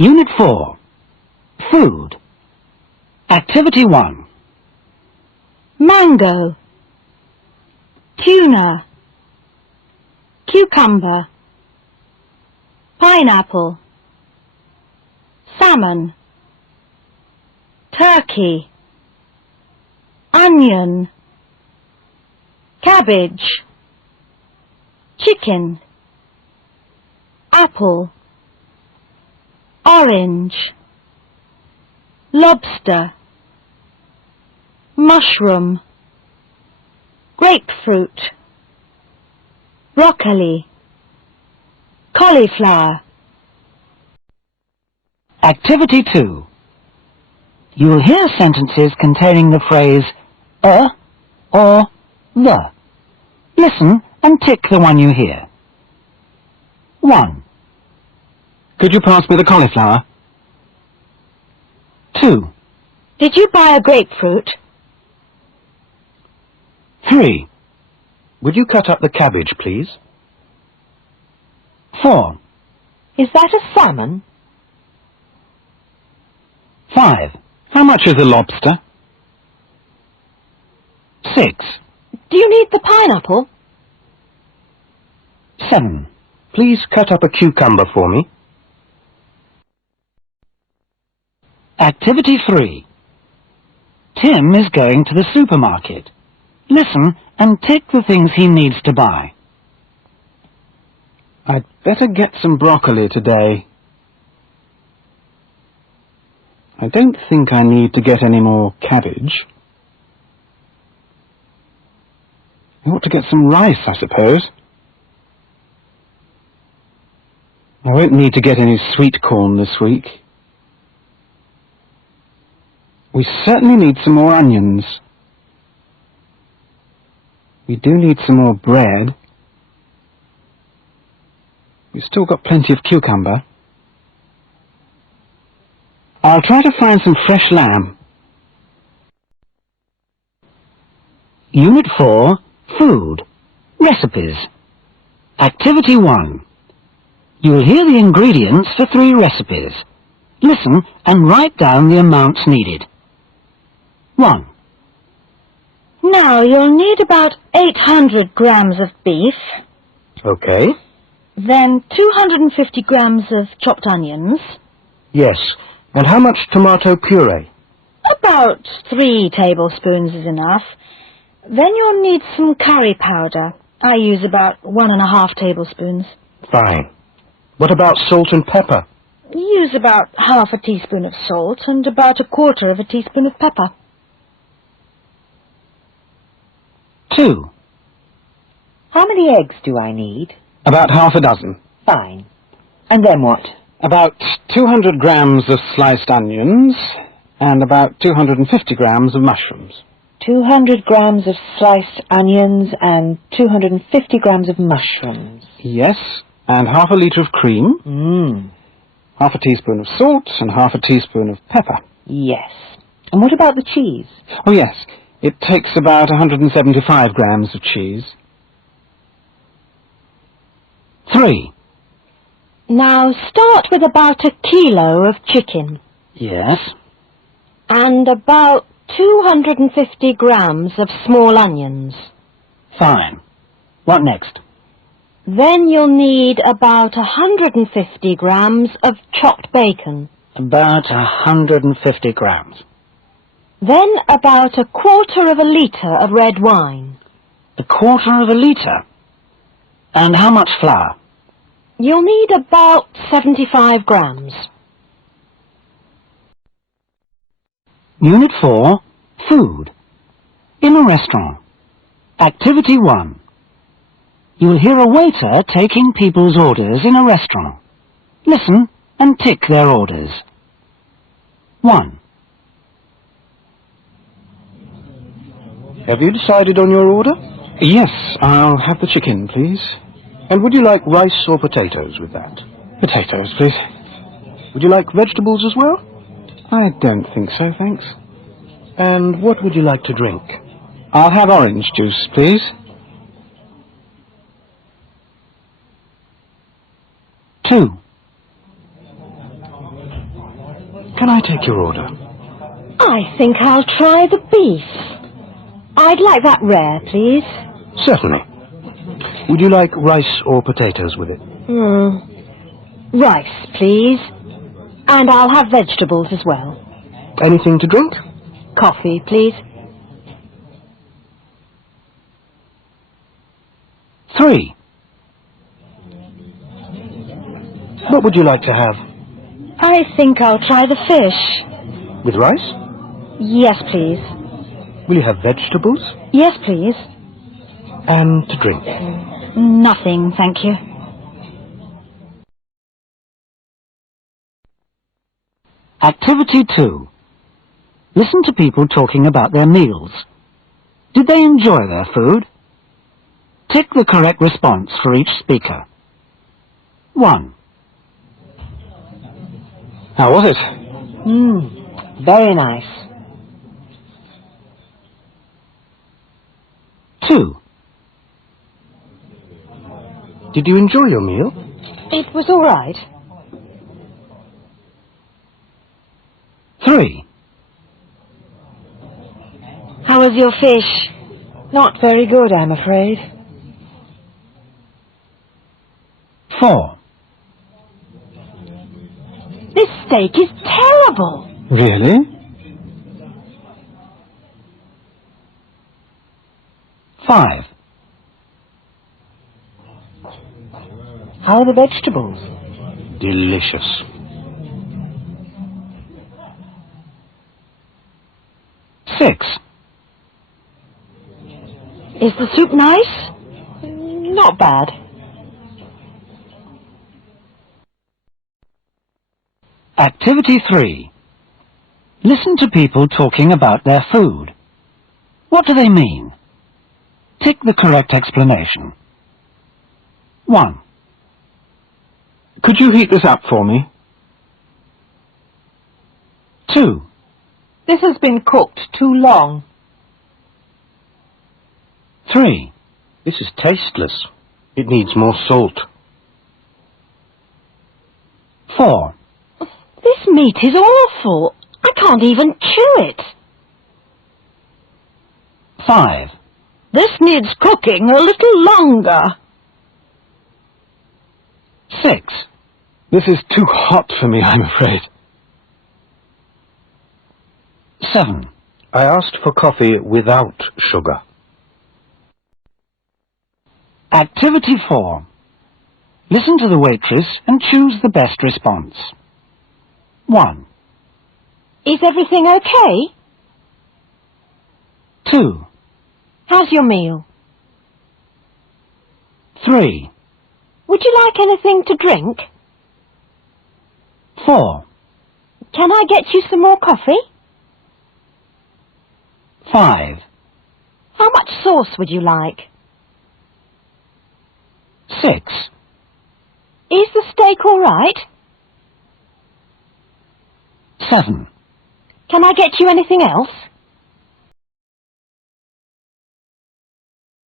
Unit 4. Food. Activity 1. Mango, tuna, cucumber, pineapple, salmon, turkey, onion, cabbage, chicken, apple, orange, lobster, mushroom, grapefruit, broccoli, cauliflower. Activity 2. You will hear sentences containing the phrase a or the. Listen and tick the one you hear. 1. Could you pass me the cauliflower? 2. Did you buy a grapefruit? 3. Would you cut up the cabbage, please? 4. Is that a salmon? 5. How much is a lobster? 6. Do you need the pineapple? 7. Please cut up a cucumber for me. Activity 3. Tim is going to the supermarket. Listen and tick the things he needs to buy. I'd better get some broccoli today. I don't think I need to get any more cabbage. I ought to get some rice, I suppose. I won't need to get any sweet corn this week. We certainly need some more onions. We do need some more bread. We've still got plenty of cucumber. I'll try to find some fresh lamb. Unit 4. Food. Recipes. Activity 1. You will hear the ingredients for 3 recipes. Listen and write down the amounts needed. 1. Now you'll need about 800 grams of beef, Okay. then 250 grams of chopped onions, Yes. And how much tomato puree? about 3 tablespoons is enough. Then you'll need some curry powder. I use about 1½ tablespoons. Fine. What about salt and pepper? Use about ½ a teaspoon of salt and about 1/4 of a teaspoon of pepper. 2. How many eggs do I need? About half a dozen. Fine. And then what? About 200 grams of sliced onions and about 250 grams of mushrooms. 200 grams of sliced onions and 250 grams of mushrooms. Yes, and ½ a litre of cream, ½ a teaspoon of salt and ½ a teaspoon of pepper. Yes. And what about the cheese? Oh yes, it takes about 175 grams of cheese. 3. Now start with about 1 kilo of chicken Yes. and about 250 grams of small onions. Fine. What next? Then you'll need about 150 grams of chopped bacon. About 150 grams. Then about 1/4 of a litre of red wine. 1/4 of a litre. And how much flour? You'll need about 75 grams. Unit 4. Food. In a restaurant. Activity 1. You will hear a waiter taking people's orders in a restaurant. Listen and tick their orders. 1. Have you decided on your order? Yes, I'll have the chicken, please. And would you like rice or potatoes with that? Potatoes, please. Would you like vegetables as well? I don't think so, thanks. And what would you like to drink? I'll have orange juice, please. 2. Can I take your order? I think I'll try the beef. I'd like that rare, please. Certainly. Would you like rice or potatoes with it? Rice, please. And I'll have vegetables as well. Anything to drink? Coffee, please. 3. What would you like to have? I think I'll try the fish. With rice? Yes, please. Will you have vegetables? Yes, please. And to drink? Nothing, thank you. Activity 2. Listen to people talking about their meals. Did they enjoy their food? Tick the correct response for each speaker. 1. How was it? Very nice. 2. Did you enjoy your meal? It was all right. 3. How was your fish? Not very good, I'm afraid. 4. This steak is terrible. Really? 5. How are the vegetables? Delicious. 6. Is the soup nice? Not bad. Activity 3. Listen to people talking about their food. What do they mean? Tick the correct explanation. 1. Could you heat this up for me? 2. This has been cooked too long. 3. This is tasteless. It needs more salt. 4. This meat is awful. I can't even chew it. 5. This needs cooking a little longer. 6. This is too hot for me, I'm afraid. 7. I asked for coffee without sugar. Activity 4. Listen to the waitress and choose the best response. 1. Is everything okay? 2. How's your meal? 3. Would you like anything to drink? 4. Can I get you some more coffee? 5. How much sauce would you like? 6. Is the steak all right? 7. Can I get you anything else?